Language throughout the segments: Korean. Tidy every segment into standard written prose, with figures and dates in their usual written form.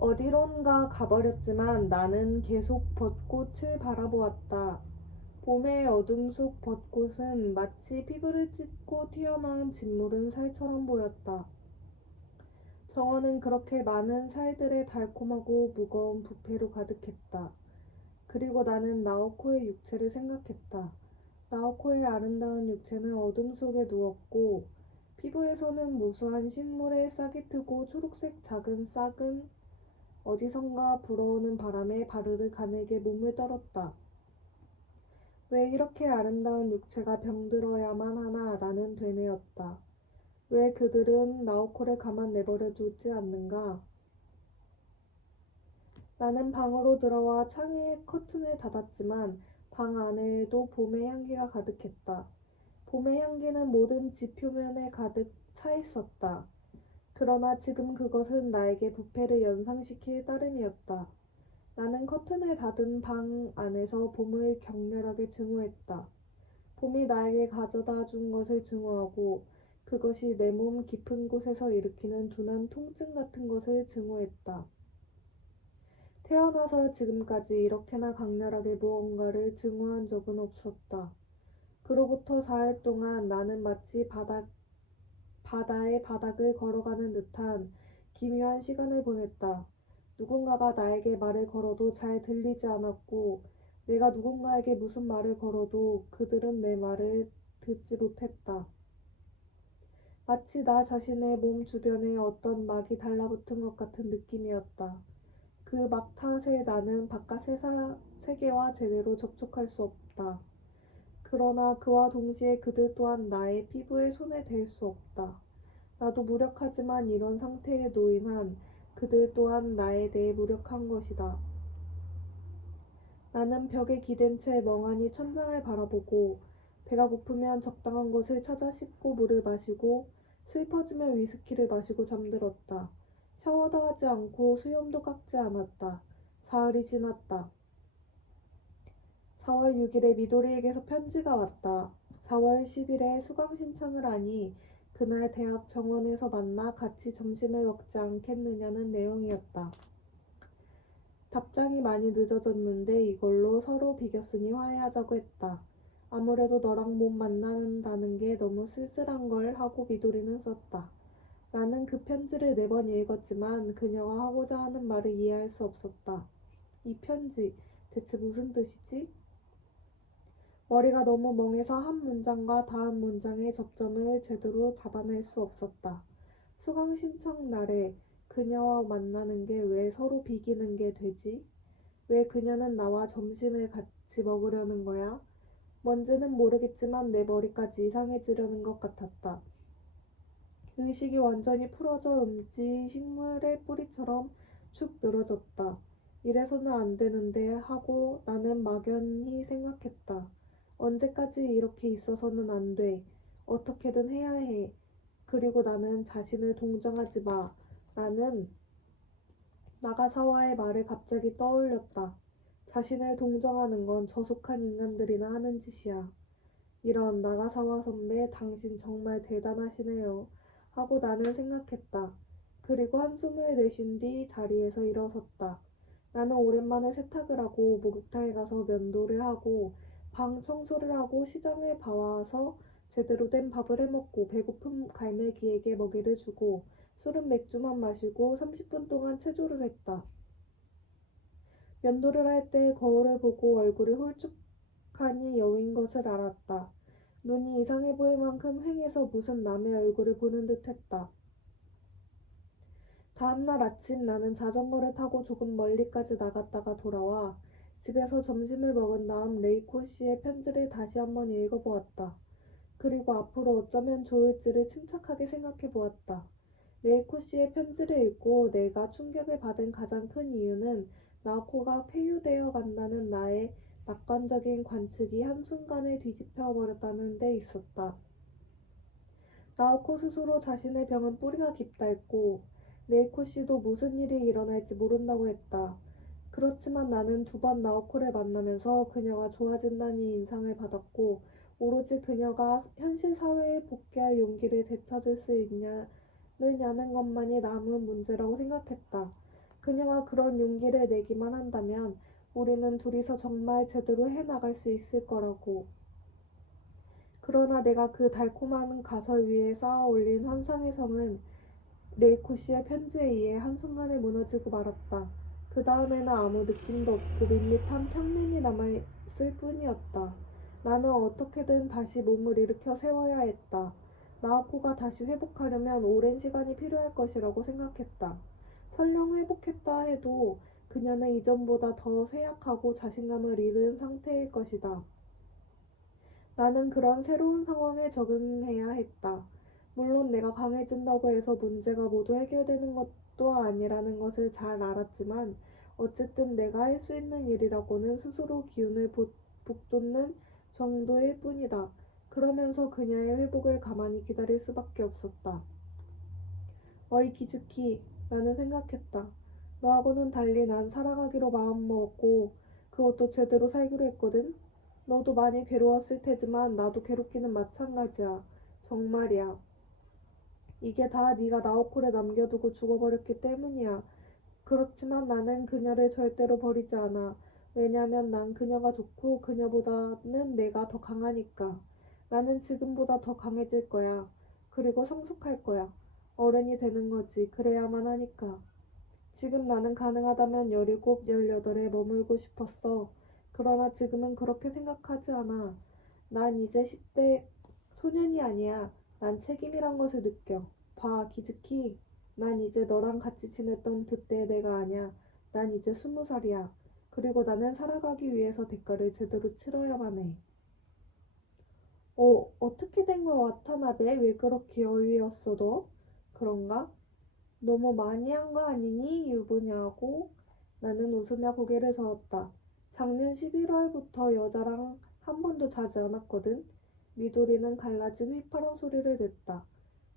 어디론가 가버렸지만 나는 계속 벚꽃을 바라보았다. 봄의 어둠 속 벚꽃은 마치 피부를 찢고 튀어나온 짓무른 살처럼 보였다. 정원은 그렇게 많은 살들의 달콤하고 무거운 부패로 가득했다. 그리고 나는 나오코의 육체를 생각했다. 나오코의 아름다운 육체는 어둠 속에 누웠고 피부에서는 무수한 식물의 싹이 트고 초록색 작은 싹은 어디선가 불어오는 바람에 바르르 가늘게 몸을 떨었다. 왜 이렇게 아름다운 육체가 병들어야만 하나 나는 되뇌었다. 왜 그들은 나오코를 가만 내버려 두지 않는가? 나는 방으로 들어와 창에 커튼을 닫았지만 방 안에도 봄의 향기가 가득했다. 봄의 향기는 모든 집 표면에 가득 차 있었다. 그러나 지금 그것은 나에게 부패를 연상시킬 따름이었다. 나는 커튼을 닫은 방 안에서 봄을 격렬하게 증오했다. 봄이 나에게 가져다 준 것을 증오하고 그것이 내 몸 깊은 곳에서 일으키는 둔한 통증 같은 것을 증오했다. 태어나서 지금까지 이렇게나 강렬하게 무언가를 증오한 적은 없었다. 그로부터 4일 동안 나는 마치 바다의 바닥을 걸어가는 듯한 기묘한 시간을 보냈다. 누군가가 나에게 말을 걸어도 잘 들리지 않았고 내가 누군가에게 무슨 말을 걸어도 그들은 내 말을 듣지 못했다. 마치 나 자신의 몸 주변에 어떤 막이 달라붙은 것 같은 느낌이었다. 그 막 탓에 나는 바깥 세계와 제대로 접촉할 수 없다. 그러나 그와 동시에 그들 또한 나의 피부에 손에 댈 수 없다. 나도 무력하지만 이런 상태에 놓인 한 그들 또한 나에 대해 무력한 것이다. 나는 벽에 기댄 채 멍하니 천장을 바라보고 배가 고프면 적당한 곳을 찾아 씻고 물을 마시고 슬퍼지면 위스키를 마시고 잠들었다. 샤워도 하지 않고 수염도 깎지 않았다. 사흘이 지났다. 4월 6일에 미도리에게서 편지가 왔다. 4월 10일에 수강 신청을 하니 그날 대학 정원에서 만나 같이 점심을 먹지 않겠느냐는 내용이었다. 답장이 많이 늦어졌는데 이걸로 서로 비겼으니 화해하자고 했다. 아무래도 너랑 못 만난다는 게 너무 쓸쓸한 걸 하고 미도리는 썼다. 나는 그 편지를 4번 읽었지만 그녀가 하고자 하는 말을 이해할 수 없었다. 이 편지, 대체 무슨 뜻이지? 머리가 너무 멍해서 한 문장과 다음 문장의 접점을 제대로 잡아낼 수 없었다. 수강 신청 날에 그녀와 만나는 게 왜 서로 비기는 게 되지? 왜 그녀는 나와 점심을 같이 먹으려는 거야? 뭔지는 모르겠지만 내 머리까지 이상해지려는 것 같았다. 의식이 완전히 풀어져 식물의 뿌리처럼 축 늘어졌다. 이래서는 안 되는데 하고 나는 막연히 생각했다. 언제까지 이렇게 있어서는 안 돼. 어떻게든 해야 해. 그리고 나는 자신을 동정하지 마. 나는 나가사와의 말을 갑자기 떠올렸다. 자신을 동정하는 건 저속한 인간들이나 하는 짓이야. 이런 나가사와 선배, 당신 정말 대단하시네요. 하고 나는 생각했다. 그리고 한숨을 내쉰 뒤 자리에서 일어섰다. 나는 오랜만에 세탁을 하고 목욕탕에 가서 면도를 하고 방 청소를 하고 시장을 봐와서 제대로 된 밥을 해먹고 배고픈 갈매기에게 먹이를 주고 술은 맥주만 마시고 30분 동안 체조를 했다. 면도를 할 때 거울을 보고 얼굴이 홀쭉하니 여우인 것을 알았다. 눈이 이상해 보일 만큼 휑해서 무슨 남의 얼굴을 보는 듯 했다. 다음날 아침 나는 자전거를 타고 조금 멀리까지 나갔다가 돌아와 집에서 점심을 먹은 다음 레이코 씨의 편지를 다시 한번 읽어보았다. 그리고 앞으로 어쩌면 좋을지를 침착하게 생각해 보았다. 레이코 씨의 편지를 읽고 내가 충격을 받은 가장 큰 이유는 나오코가 폐유되어 간다는 나의 낙관적인 관측이 한순간에 뒤집혀 버렸다는 데 있었다. 나오코 스스로 자신의 병은 뿌리가 깊다 했고 레이코 씨도 무슨 일이 일어날지 모른다고 했다. 그렇지만 나는 2번 나오코를 만나면서 그녀가 좋아진다는 인상을 받았고 오로지 그녀가 현실 사회에 복귀할 용기를 되찾을 수 있느냐는 것만이 남은 문제라고 생각했다. 그녀가 그런 용기를 내기만 한다면 우리는 둘이서 정말 제대로 해나갈 수 있을 거라고. 그러나 내가 그 달콤한 가설 위에 쌓아 올린 환상의 성은 레이코 씨의 편지에 의해 한순간에 무너지고 말았다. 그 다음에는 아무 느낌도 없고 밋밋한 평면이 남아있을 뿐이었다. 나는 어떻게든 다시 몸을 일으켜 세워야 했다. 나하코가 다시 회복하려면 오랜 시간이 필요할 것이라고 생각했다. 설령 회복했다 해도 그녀는 이전보다 더 쇠약하고 자신감을 잃은 상태일 것이다. 나는 그런 새로운 상황에 적응해야 했다. 물론 내가 강해진다고 해서 문제가 모두 해결되는 것도 아니라는 것을 잘 알았지만 어쨌든 내가 할 수 있는 일이라고는 스스로 기운을 북돋는 정도일 뿐이다. 그러면서 그녀의 회복을 가만히 기다릴 수밖에 없었다. 어이 기즈키, 나는 생각했다. 너하고는 달리 난 살아가기로 마음먹었고 그것도 제대로 살기로 했거든. 너도 많이 괴로웠을 테지만 나도 괴롭기는 마찬가지야. 정말이야. 이게 다 네가 나오코를 남겨두고 죽어버렸기 때문이야. 그렇지만 나는 그녀를 절대로 버리지 않아. 왜냐면 난 그녀가 좋고 그녀보다는 내가 더 강하니까. 나는 지금보다 더 강해질 거야. 그리고 성숙할 거야. 어른이 되는 거지. 그래야만 하니까. 지금 나는 가능하다면 17, 18에 머물고 싶었어. 그러나 지금은 그렇게 생각하지 않아. 난 이제 10대 소년이 아니야. 난 책임이란 것을 느껴. 봐, 기즈키. 난 이제 너랑 같이 지냈던 그때의 내가 아니야. 난 이제 20살이야. 그리고 나는 살아가기 위해서 대가를 제대로 치러야만 해. 어떻게 된 거야, 와타나베? 왜 그렇게 여유였어, 너? 그런가? 너무 많이 한 거 아니니? 유부녀하고. 나는 웃으며 고개를 저었다. 작년 11월부터 여자랑 한 번도 자지 않았거든. 미도리는 갈라진 휘파람 소리를 냈다.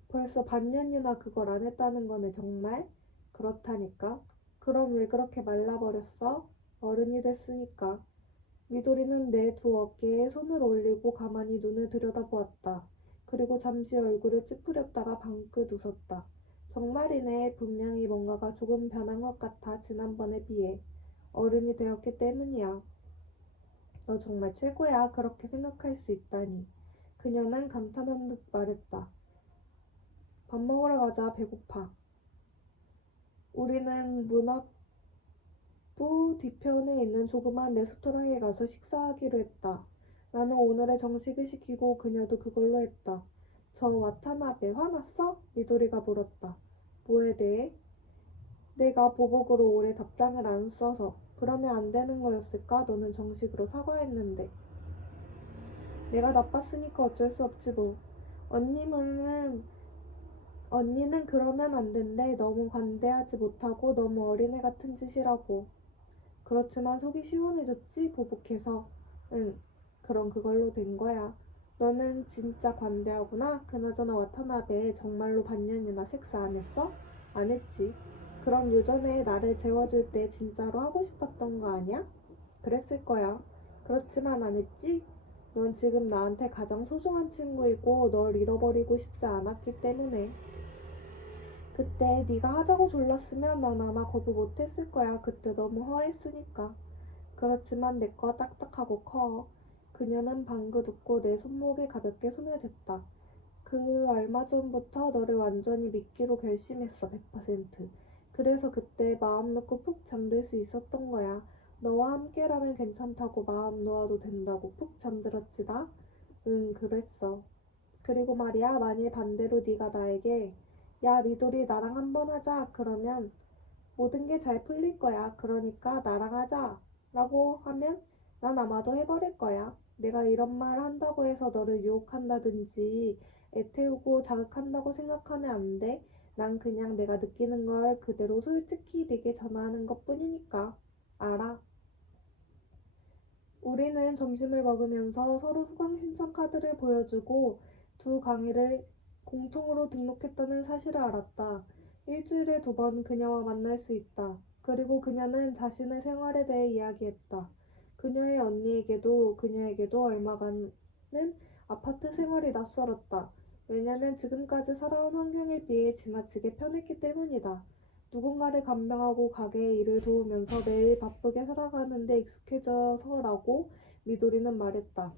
벌써 반년이나 그걸 안 했다는 거네, 정말? 그렇다니까. 그럼 왜 그렇게 말라버렸어? 어른이 됐으니까. 미도리는 내 두 어깨에 손을 올리고 가만히 눈을 들여다보았다. 그리고 잠시 얼굴을 찌푸렸다가 방긋 웃었다. 정말이네. 분명히 뭔가가 조금 변한 것 같아. 지난번에 비해. 어른이 되었기 때문이야. 너 정말 최고야. 그렇게 생각할 수 있다니. 그녀는 감탄한 듯 말했다. 밥 먹으러 가자. 배고파. 우리는 문학부 뒤편에 있는 조그만 레스토랑에 가서 식사하기로 했다. 나는 오늘의 정식을 시키고 그녀도 그걸로 했다. 저 와타나베 화났어? 미도리가 물었다. 뭐에 대해? 내가 보복으로 오래 답장을 안 써서. 그러면 안 되는 거였을까? 너는 정식으로 사과했는데. 내가 나빴으니까 어쩔 수 없지 뭐. 언니는 언니는 그러면 안 된대. 너무 관대하지 못하고 너무 어린애 같은 짓이라고. 그렇지만 속이 시원해졌지, 보복해서. 응, 그럼 그걸로 된 거야. 너는 진짜 관대하구나. 그나저나 와타나베 정말로 반년이나 섹스 안 했어? 안 했지. 그럼 요전에 나를 재워줄 때 진짜로 하고 싶었던 거 아니야? 그랬을 거야. 그렇지만 안 했지? 넌 지금 나한테 가장 소중한 친구이고 널 잃어버리고 싶지 않았기 때문에. 그때 네가 하자고 졸랐으면 난 아마 거부 못했을 거야. 그때 너무 허했으니까. 그렇지만 내 거 딱딱하고 커. 그녀는 방긋 웃고 내 손목에 가볍게 손을 댔다. 그 얼마 전부터 너를 완전히 믿기로 결심했어. 100%. 그래서 그때 마음 놓고 푹 잠들 수 있었던 거야. 너와 함께라면 괜찮다고 마음 놓아도 된다고 푹 잠들었지 나? 응, 그랬어. 그리고 말이야, 만일 반대로 네가 나에게 야, 미도리 나랑 한번 하자. 그러면 모든 게 잘 풀릴 거야. 그러니까 나랑 하자. 라고 하면 난 아마도 해버릴 거야. 내가 이런 말 한다고 해서 너를 유혹한다든지 애태우고 자극한다고 생각하면 안 돼. 난 그냥 내가 느끼는 걸 그대로 솔직히 네게 전하는 것 뿐이니까. 알아. 우리는 점심을 먹으면서 서로 수강 신청 카드를 보여주고 두 강의를 공통으로 등록했다는 사실을 알았다. 일주일에 2번 그녀와 만날 수 있다. 그리고 그녀는 자신의 생활에 대해 이야기했다. 그녀의 언니에게도 그녀에게도 얼마간은 아파트 생활이 낯설었다. 왜냐면 지금까지 살아온 환경에 비해 지나치게 편했기 때문이다. 누군가를 간병하고 가게의 일을 도우면서 매일 바쁘게 살아가는데 익숙해져서라고 미도리는 말했다.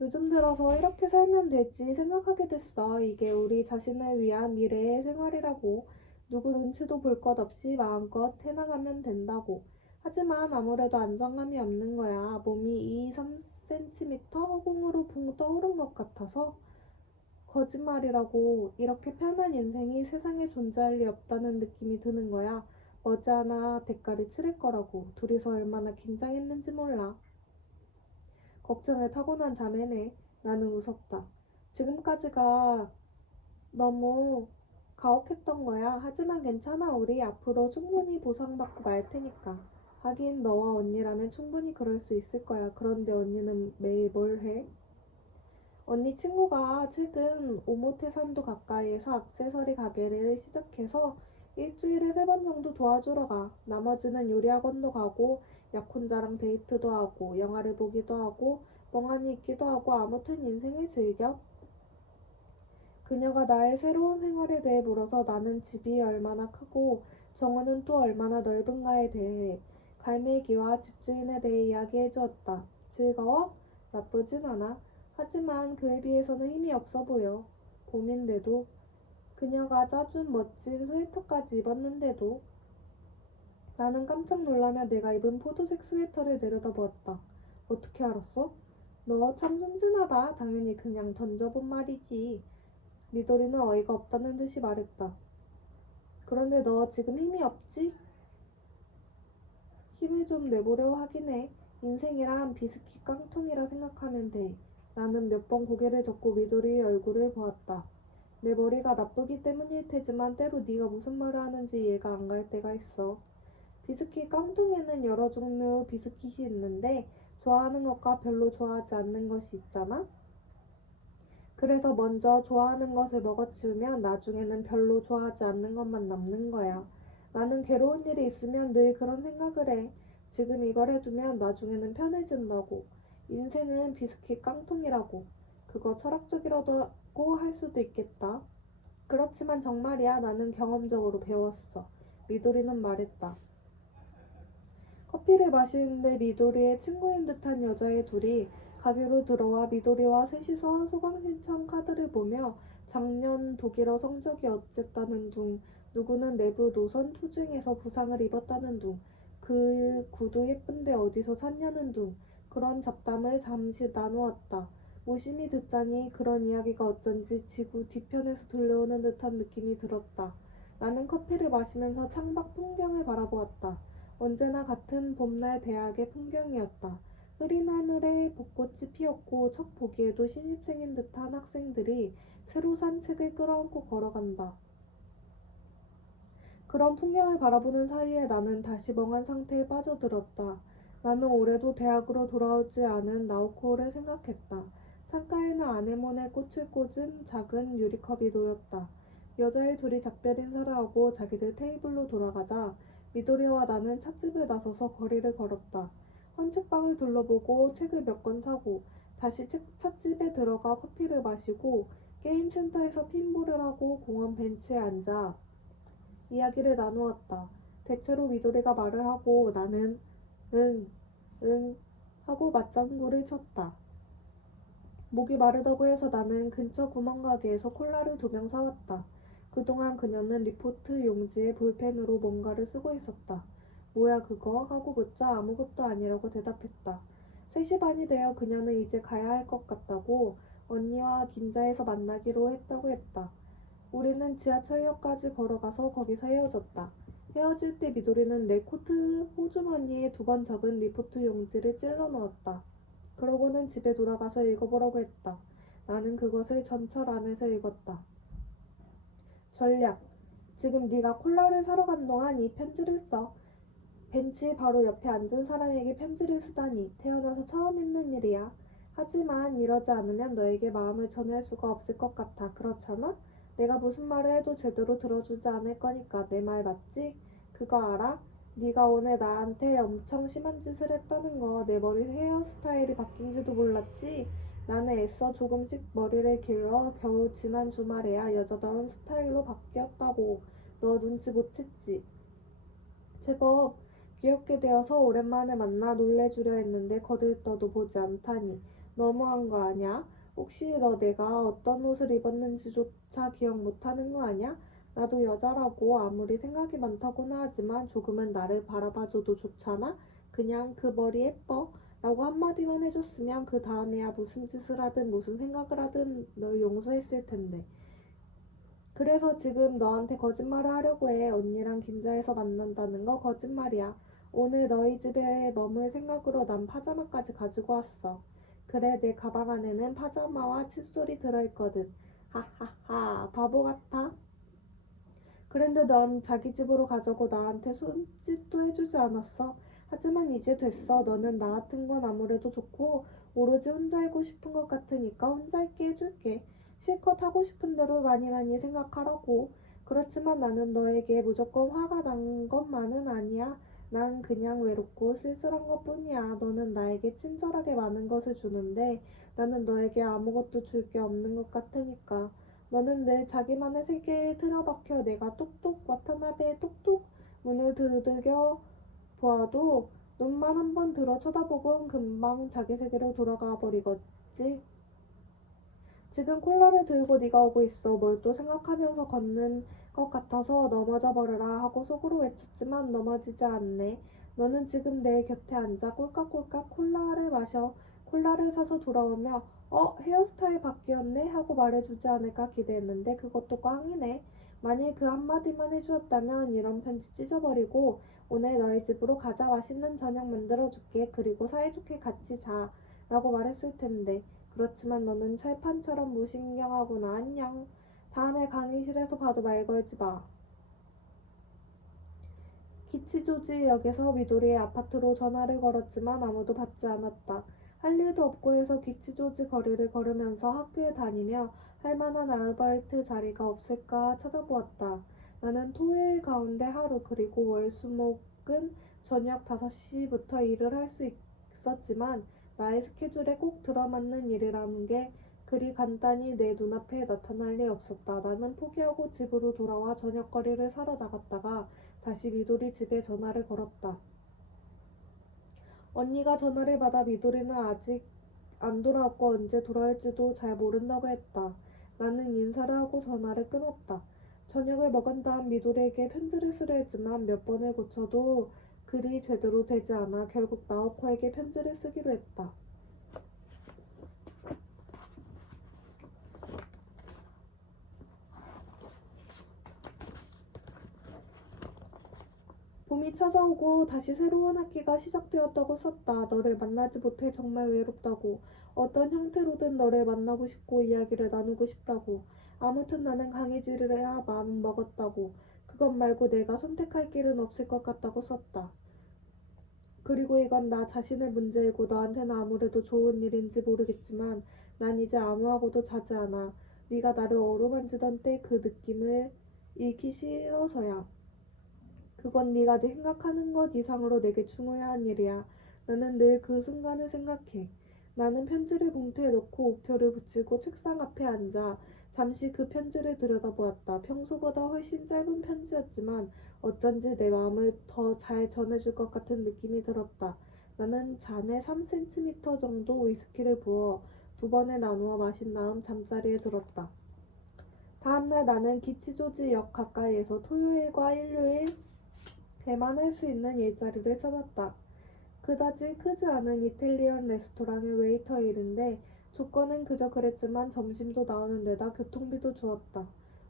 요즘 들어서 이렇게 살면 되지 생각하게 됐어. 이게 우리 자신을 위한 미래의 생활이라고. 누구 눈치도 볼 것 없이 마음껏 해나가면 된다고. 하지만 아무래도 안정감이 없는 거야. 몸이 2, 3cm 허공으로 붕 떠오른 것 같아서. 거짓말이라고. 이렇게 편한 인생이 세상에 존재할 리 없다는 느낌이 드는 거야. 머지않아 대가를 치를 거라고. 둘이서 얼마나 긴장했는지 몰라. 걱정을 타고난 자매네. 나는 웃었다. 지금까지가 너무 가혹했던 거야. 하지만 괜찮아. 우리 앞으로 충분히 보상받고 말 테니까. 하긴 너와 언니라면 충분히 그럴 수 있을 거야. 그런데 언니는 매일 뭘 해? 언니 친구가 최근 오모테산도 가까이에서 액세서리 가게를 시작해서 일주일에 3번 정도 도와주러 가. 나머지는 요리학원도 가고 약혼자랑 데이트도 하고 영화를 보기도 하고 멍하니 있기도 하고 아무튼 인생을 즐겨. 그녀가 나의 새로운 생활에 대해 물어서 나는 집이 얼마나 크고 정원은 또 얼마나 넓은가에 대해 갈매기와 집주인에 대해 이야기해 주었다. 즐거워? 나쁘진 않아. 하지만 그에 비해서는 힘이 없어 보여. 봄인데도 그녀가 짜준 멋진 스웨터까지 입었는데도 나는 깜짝 놀라며 내가 입은 포도색 스웨터를 내려다보았다. 어떻게 알았어? 너 참 순진하다. 당연히 그냥 던져본 말이지. 미도리는 어이가 없다는 듯이 말했다. 그런데 너 지금 힘이 없지? 힘을 좀 내보려 하긴 해. 인생이란 비스킷 깡통이라 생각하면 돼. 나는 몇 번 고개를 젓고 미도리의 얼굴을 보았다. 내 머리가 나쁘기 때문일 테지만 때로 네가 무슨 말을 하는지 이해가 안 갈 때가 있어. 비스킷 깡통에는 여러 종류 비스킷이 있는데 좋아하는 것과 별로 좋아하지 않는 것이 있잖아? 그래서 먼저 좋아하는 것을 먹어치우면 나중에는 별로 좋아하지 않는 것만 남는 거야. 나는 괴로운 일이 있으면 늘 그런 생각을 해. 지금 이걸 해두면 나중에는 편해진다고. 인생은 비스킷 깡통이라고. 그거 철학적이라고 할 수도 있겠다. 그렇지만 정말이야. 나는 경험적으로 배웠어. 미도리는 말했다. 커피를 마시는데 미도리의 친구인 듯한 여자애 둘이 가게로 들어와 미도리와 셋이서 수강 신청 카드를 보며 작년 독일어 성적이 어쨌다는 둥, 누구는 내부 노선 투쟁에서 부상을 입었다는 둥, 그 구두 예쁜데 어디서 샀냐는 둥, 그런 잡담을 잠시 나누었다. 무심히 듣자니 그런 이야기가 어쩐지 지구 뒤편에서 들려오는 듯한 느낌이 들었다. 나는 커피를 마시면서 창밖 풍경을 바라보았다. 언제나 같은 봄날 대학의 풍경이었다. 흐린 하늘에 벚꽃이 피었고 첫 보기에도 신입생인 듯한 학생들이 새로 산 책을 끌어안고 걸어간다. 그런 풍경을 바라보는 사이에 나는 다시 멍한 상태에 빠져들었다. 나는 올해도 대학으로 돌아오지 않은 나우코를 생각했다. 창가에는 아네모네 꽃을 꽂은 작은 유리컵이 놓였다. 여자애 둘이 작별 인사를 하고 자기들 테이블로 돌아가자 미도리와 나는 찻집을 나서서 거리를 걸었다. 헌책방을 둘러보고 책을 몇 권 사고 다시 찻집에 들어가 커피를 마시고 게임센터에서 핀볼을 하고 공원 벤치에 앉아 이야기를 나누었다. 대체로 미도리가 말을 하고 나는 응, 응 하고 맞장구를 쳤다. 목이 마르다고 해서 나는 근처 구멍가게에서 콜라를 2병 사왔다. 그동안 그녀는 리포트 용지에 볼펜으로 뭔가를 쓰고 있었다. 뭐야 그거? 하고 묻자 아무것도 아니라고 대답했다. 3시 반이 되어 그녀는 이제 가야 할 것 같다고 언니와 긴자에서 만나기로 했다고 했다. 우리는 지하철역까지 걸어가서 거기서 헤어졌다. 헤어질 때 미도리는 내 코트 호주머니에 2번 적은 리포트 용지를 찔러 넣었다. 그러고는 집에 돌아가서 읽어보라고 했다. 나는 그것을 전철 안에서 읽었다. 전략. 지금 네가 콜라를 사러 간 동안 이 편지를 써. 벤치 바로 옆에 앉은 사람에게 편지를 쓰다니 태어나서 처음 있는 일이야. 하지만 이러지 않으면 너에게 마음을 전할 수가 없을 것 같아. 그렇잖아? 내가 무슨 말을 해도 제대로 들어주지 않을 거니까 내 말 맞지? 그거 알아? 네가 오늘 나한테 엄청 심한 짓을 했다는 거. 내 머리 헤어스타일이 바뀐지도 몰랐지? 나는 애써 조금씩 머리를 길러 겨우 지난 주말에야 여자다운 스타일로 바뀌었다고. 너 눈치 못 챘지? 제법 귀엽게 되어서 오랜만에 만나 놀래주려 했는데 거들떠도 보지 않다니. 너무한 거 아냐? 혹시 너 내가 어떤 옷을 입었는지조차 기억 못하는 거 아냐? 나도 여자라고 아무리 생각이 많다고는 하지만 조금은 나를 바라봐줘도 좋잖아? 그냥 그 머리 예뻐? 라고 한마디만 해줬으면 그 다음에야 무슨 짓을 하든 무슨 생각을 하든 널 용서했을 텐데. 그래서 지금 너한테 거짓말을 하려고 해. 언니랑 긴자에서 만난다는 거 거짓말이야. 오늘 너희 집에 머물 생각으로 난 파자마까지 가지고 왔어. 그래, 내 가방 안에는 파자마와 칫솔이 들어있거든. 하하하, 바보 같아. 그런데 넌 자기 집으로 가자고 나한테 손짓도 해주지 않았어. 하지만 이제 됐어. 너는 나 같은 건 아무래도 좋고 오로지 혼자 알고 싶은 것 같으니까 혼자 있게 해줄게. 실컷 하고 싶은 대로 많이 많이 생각하라고. 그렇지만 나는 너에게 무조건 화가 난 것만은 아니야. 난 그냥 외롭고 쓸쓸한 것뿐이야. 너는 나에게 친절하게 많은 것을 주는데 나는 너에게 아무것도 줄 게 없는 것 같으니까. 너는 늘 자기만의 세계에 틀어박혀 내가 똑똑 와타나베 똑똑 문을 두들겨 보아도 눈만 한 번 들어 쳐다보곤 금방 자기 세계로 돌아가 버리겠지. 지금 콜라를 들고 네가 오고 있어. 뭘 또 생각하면서 걷는 것 같아서 넘어져 버려라 하고 속으로 외쳤지만 넘어지지 않네. 너는 지금 내 곁에 앉아 꼴깍꼴깍 콜라를 마셔. 콜라를 사서 돌아오며 헤어스타일 바뀌었네 하고 말해주지 않을까 기대했는데 그것도 꽝이네. 만일 그 한마디만 해주었다면 이런 편지 찢어버리고 오늘 너희 집으로 가자. 맛있는 저녁 만들어줄게. 그리고 사이좋게 같이 자 라고 말했을 텐데. 그렇지만 너는 철판처럼 무신경하구나. 안녕. 다음에 강의실에서 봐도 말 걸지 마. 기치조지역에서 미도리의 아파트로 전화를 걸었지만 아무도 받지 않았다. 할 일도 없고 해서 기치조지 거리를 걸으면서 학교에 다니며 할 만한 아르바이트 자리가 없을까 찾아보았다. 나는 토요일 가운데 하루 그리고 월수목은 저녁 5시부터 일을 할 수 있었지만 나의 스케줄에 꼭 들어맞는 일이라는 게 그리 간단히 내 눈앞에 나타날 리 없었다. 나는 포기하고 집으로 돌아와 저녁거리를 사러 나갔다가 다시 미도리 집에 전화를 걸었다. 언니가 전화를 받아 미도리는 아직 안 돌아왔고 언제 돌아올지도 잘 모른다고 했다. 나는 인사를 하고 전화를 끊었다. 저녁을 먹은 다음 미도리에게 편지를 쓰려 했지만 몇 번을 고쳐도 글이 제대로 되지 않아 결국 나오코에게 편지를 쓰기로 했다. 봄이 찾아오고 다시 새로운 학기가 시작되었다고 썼다. 너를 만나지 못해 정말 외롭다고. 어떤 형태로든 너를 만나고 싶고 이야기를 나누고 싶다고. 아무튼 나는 강의지를 해야 마음 먹었다고. 그것 말고 내가 선택할 길은 없을 것 같다고 썼다. 그리고 이건 나 자신의 문제이고 너한테는 아무래도 좋은 일인지 모르겠지만 난 이제 아무하고도 자지 않아. 네가 나를 어루만지던 때 그 느낌을 잃기 싫어서야. 그건 네가 생각하는 것 이상으로 내게 중요한 일이야. 나는 늘 그 순간을 생각해. 나는 편지를 봉투에 넣고 우표를 붙이고 책상 앞에 앉아 잠시 그 편지를 들여다보았다. 평소보다 훨씬 짧은 편지였지만 어쩐지 내 마음을 더 잘 전해줄 것 같은 느낌이 들었다. 나는 잔에 3cm 정도 위스키를 부어 2번에 나누어 마신 다음 잠자리에 들었다. 다음날 나는 기치조지역 가까이에서 토요일과 일요일 배만 할 수 있는 일자리를 찾았다. 그다지 크지 않은 이탈리안 레스토랑의 웨이터 일인데 조건은 그저 그랬지만 점심도 나오는 데다 교통비도 주었다.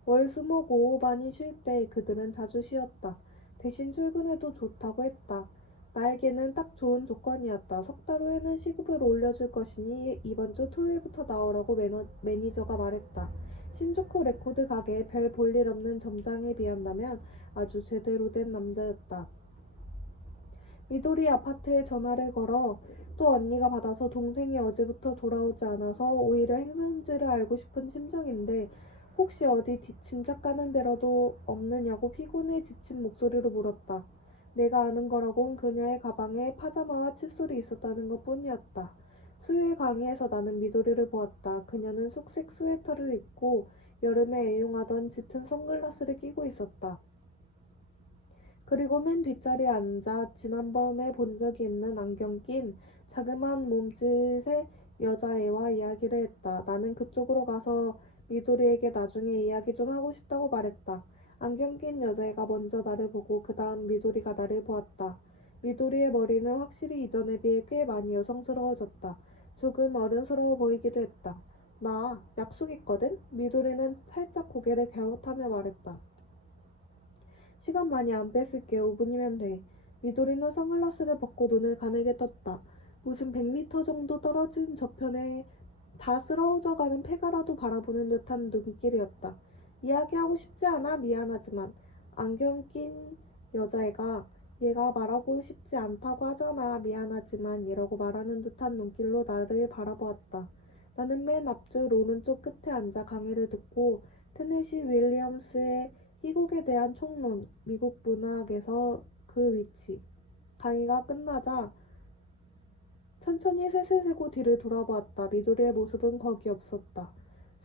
월, 수, 목, 오후 반이 쉴 때 그들은 자주 쉬었다. 대신 출근해도 좋다고 했다. 나에게는 딱 좋은 조건이었다. 3달 후에는 시급을 올려줄 것이니 이번 주 토요일부터 나오라고 매니저가 말했다. 신주쿠 레코드 가게에 별 볼 일 없는 점장에 비한다면 아주 제대로 된 남자였다. 미도리 아파트에 전화를 걸어 또 언니가 받아서 동생이 어제부터 돌아오지 않아서 오히려 행선지를 알고 싶은 심정인데 혹시 어디 뒷짐작 가는 데라도 없느냐고 피곤해 지친 목소리로 물었다. 내가 아는 거라곤 그녀의 가방에 파자마와 칫솔이 있었다는 것 뿐이었다. 수요일 강의에서 나는 미도리를 보았다. 그녀는 숙색 스웨터를 입고 여름에 애용하던 짙은 선글라스를 끼고 있었다. 그리고 맨 뒷자리에 앉아 지난번에 본 적이 있는 안경 낀 자그마한 몸짓의 여자애와 이야기를 했다. 나는 그쪽으로 가서 미도리에게 나중에 이야기 좀 하고 싶다고 말했다. 안경 낀 여자애가 먼저 나를 보고 그 다음 미도리가 나를 보았다. 미도리의 머리는 확실히 이전에 비해 꽤 많이 여성스러워졌다. 조금 어른스러워 보이기도 했다. 나 약속 있거든? 미도리는 살짝 고개를 갸웃하며 말했다. 시간 많이 안 뺏을게. 5분이면 돼. 미도리는 선글라스를 벗고 눈을 가늘게 떴다. 무슨 100미터 정도 떨어진 저편에 다 쓰러져가는 폐가라도 바라보는 듯한 눈길이었다. 이야기하고 싶지 않아? 미안하지만. 안경 낀 여자애가 얘가 말하고 싶지 않다고 하잖아. 미안하지만 이라고 말하는 듯한 눈길로 나를 바라보았다. 나는 맨 앞줄 오른쪽 끝에 앉아 강의를 듣고 테네시 윌리엄스의 희곡에 대한 총론, 미국 문학에서 그 위치. 강의가 끝나자 천천히 셋을 세고 뒤를 돌아보았다. 미도리의 모습은 거기 없었다.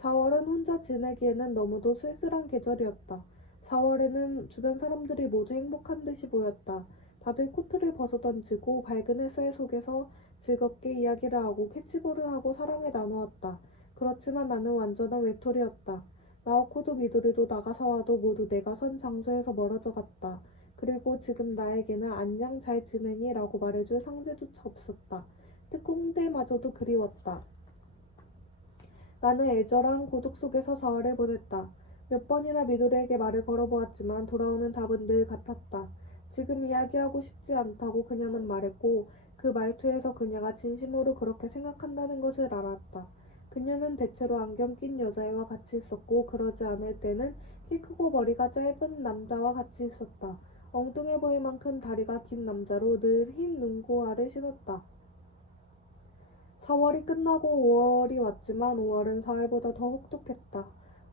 4월은 혼자 지내기에는 너무도 쓸쓸한 계절이었다. 4월에는 주변 사람들이 모두 행복한 듯이 보였다. 다들 코트를 벗어던지고 밝은 햇살 속에서 즐겁게 이야기를 하고 캐치볼을 하고 사랑을 나누었다. 그렇지만 나는 완전한 외톨이였다. 나오코도 미도리도 나가사와도 모두 내가 선 장소에서 멀어져 갔다. 그리고 지금 나에게는 안녕 잘 지내니? 라고 말해줄 상대조차 없었다. 특공대마저도 그리웠다. 나는 애절한 고독 속에서 4월을 보냈다. 몇 번이나 미도리에게 말을 걸어보았지만 돌아오는 답은 늘 같았다. 지금 이야기하고 싶지 않다고 그녀는 말했고 그 말투에서 그녀가 진심으로 그렇게 생각한다는 것을 알았다. 그녀는 대체로 안경 낀 여자애와 같이 있었고 그러지 않을 때는 키 크고 머리가 짧은 남자와 같이 있었다. 엉뚱해 보일 만큼 다리가 긴 남자로 늘 흰 눈고아를 신었다. 4월이 끝나고 5월이 왔지만 5월은 4월보다 더 혹독했다.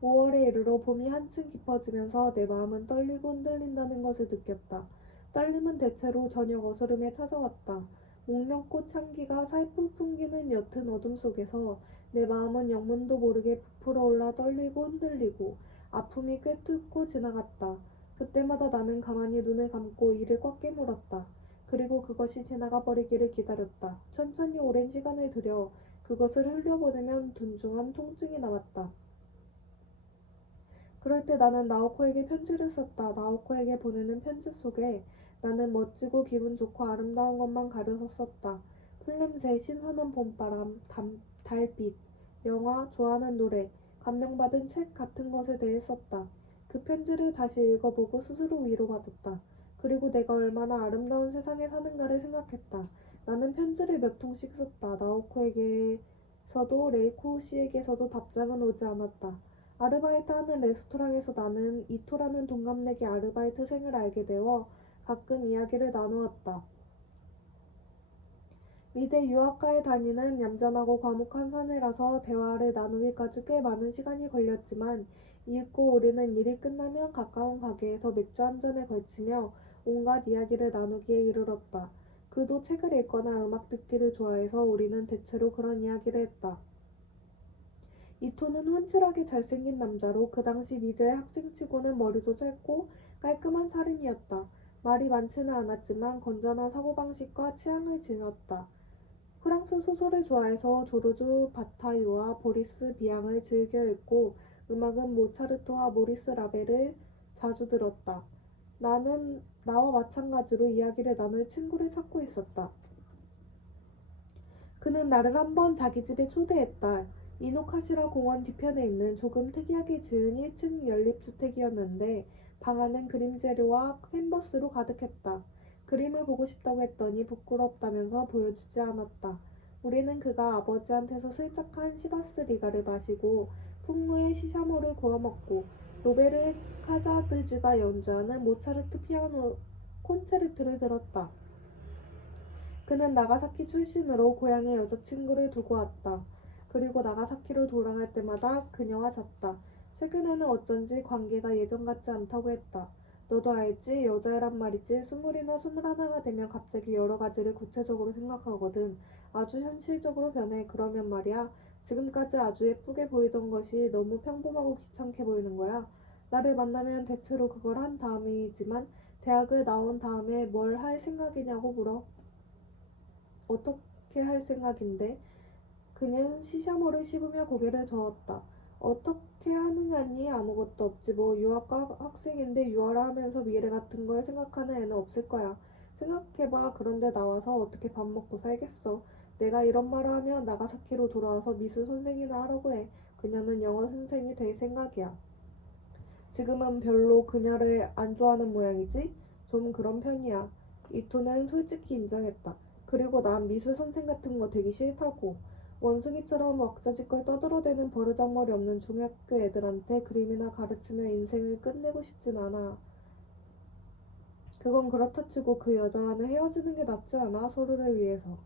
5월에 이르러 봄이 한층 깊어지면서 내 마음은 떨리고 흔들린다는 것을 느꼈다. 떨림은 대체로 저녁 어스름에 찾아왔다. 목련꽃 향기가 살풀 풍기는 옅은 어둠 속에서 내 마음은 영문도 모르게 부풀어 올라 떨리고 흔들리고 아픔이 꿰뚫고 지나갔다. 그때마다 나는 가만히 눈을 감고 이를 꽉 깨물었다. 그리고 그것이 지나가 버리기를 기다렸다. 천천히 오랜 시간을 들여 그것을 흘려보내면 둔중한 통증이 남았다. 그럴 때 나는 나오코에게 편지를 썼다. 나오코에게 보내는 편지 속에 나는 멋지고 기분 좋고 아름다운 것만 가려서 썼다. 풀냄새, 신선한 봄바람, 달빛, 영화, 좋아하는 노래, 감명받은 책 같은 것에 대해 썼다. 그 편지를 다시 읽어보고 스스로 위로받았다. 그리고 내가 얼마나 아름다운 세상에 사는가를 생각했다. 나는 편지를 몇 통씩 썼다. 나오코에게서도 레이코 씨에게서도 답장은 오지 않았다. 아르바이트하는 레스토랑에서 나는 이토라는 동갑내기 아르바이트생을 알게 되어 가끔 이야기를 나누었다. 미대 유학과에 다니는 얌전하고 과묵한 사내라서 대화를 나누기까지 꽤 많은 시간이 걸렸지만 이윽고 우리는 일이 끝나면 가까운 가게에서 맥주 한 잔에 걸치며 온갖 이야기를 나누기에 이르렀다. 그도 책을 읽거나 음악 듣기를 좋아해서 우리는 대체로 그런 이야기를 했다. 이토는 훤칠하게 잘생긴 남자로 그 당시 미대 학생치고는 머리도 짧고 깔끔한 차림이었다. 말이 많지는 않았지만 건전한 사고방식과 취향을 지녔다. 프랑스 소설을 좋아해서 조르주 바타유와 보리스 비앙을 즐겨 읽고 음악은 모차르트와 모리스 라벨을 자주 들었다. 나는 나와 마찬가지로 이야기를 나눌 친구를 찾고 있었다. 그는 나를 한번 자기 집에 초대했다. 이노카시라 공원 뒤편에 있는 조금 특이하게 지은 1층 연립주택이었는데 방 안은 그림 재료와 캔버스로 가득했다. 그림을 보고 싶다고 했더니 부끄럽다면서 보여주지 않았다. 우리는 그가 아버지한테서 슬쩍한 시바스 리가를 마시고 풍무에 시샤모를 구워 먹고 로베르 카자드주가 연주하는 모차르트 피아노 콘체르트를 들었다. 그는 나가사키 출신으로 고향에 여자친구를 두고 왔다. 그리고 나가사키로 돌아갈 때마다 그녀와 잤다. 최근에는 어쩐지 관계가 예전 같지 않다고 했다. 너도 알지? 여자애란 말이지. 20이나 21가 되면 갑자기 여러 가지를 구체적으로 생각하거든. 아주 현실적으로 변해. 그러면 말이야, 지금까지 아주 예쁘게 보이던 것이 너무 평범하고 귀찮게 보이는 거야. 나를 만나면 대체로 그걸 한 다음이지만 대학을 나온 다음에 뭘 할 생각이냐고 물어. 어떻게 할 생각인데? 그는 시샤모를 씹으며 고개를 저었다. 어떻게 하느냐니 아무것도 없지 뭐 유학과 학생인데 유학을 하면서 미래 같은 걸 생각하는 애는 없을 거야. 생각해봐. 그런데 나와서 어떻게 밥 먹고 살겠어. 내가 이런 말을 하면 나가사키로 돌아와서 미술 선생이나 하려고 해. 그녀는 영어 선생이 될 생각이야. 지금은 별로 그녀를 안 좋아하는 모양이지? 좀 그런 편이야. 이토는 솔직히 인정했다. 그리고 난 미술 선생 같은 거 되기 싫다고. 원숭이처럼 왁자지껄 떠들어대는 버르장머리 없는 중학교 애들한테 그림이나 가르치며 인생을 끝내고 싶진 않아. 그건 그렇다 치고 그 여자와는 헤어지는 게 낫지 않아? 서로를 위해서.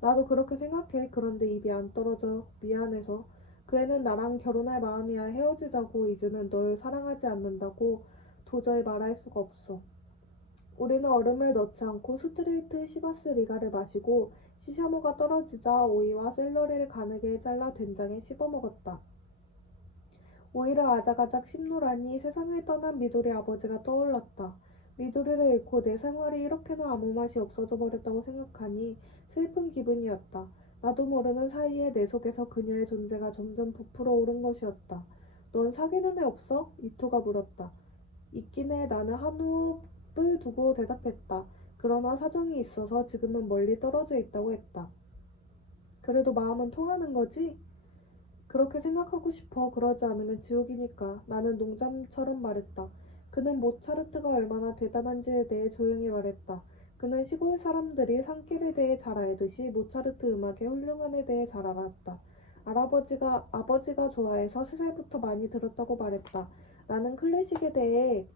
나도 그렇게 생각해. 그런데 입이 안 떨어져. 미안해서. 그 애는 나랑 결혼할 마음이야. 헤어지자고. 이제는 널 사랑하지 않는다고 도저히 말할 수가 없어. 우리는 얼음을 넣지 않고 스트레이트 시바스 리가를 마시고 시샤모가 떨어지자 오이와 샐러리를 가늘게 잘라 된장에 씹어 먹었다. 오이를 아작아작 씹노라니 세상을 떠난 미도리 아버지가 떠올랐다. 미도리를 잃고 내 생활이 이렇게나 아무 맛이 없어져 버렸다고 생각하니 슬픈 기분이었다. 나도 모르는 사이에 내 속에서 그녀의 존재가 점점 부풀어 오른 것이었다. 넌 사귀는 애 없어? 이토가 물었다. 있긴 해. 나는 한호흡을 두고 대답했다. 그러나 사정이 있어서 지금은 멀리 떨어져 있다고 했다. 그래도 마음은 통하는 거지? 그렇게 생각하고 싶어. 그러지 않으면 지옥이니까. 나는 농담처럼 말했다. 그는 모차르트가 얼마나 대단한지에 대해 조용히 말했다. 그는 시골 사람들이 산길에 대해 잘 알듯이 모차르트 음악의 훌륭함에 대해 잘 알았다. 아버지가 좋아해서 3살부터 많이 들었다고 말했다. 나는 클래식에 대해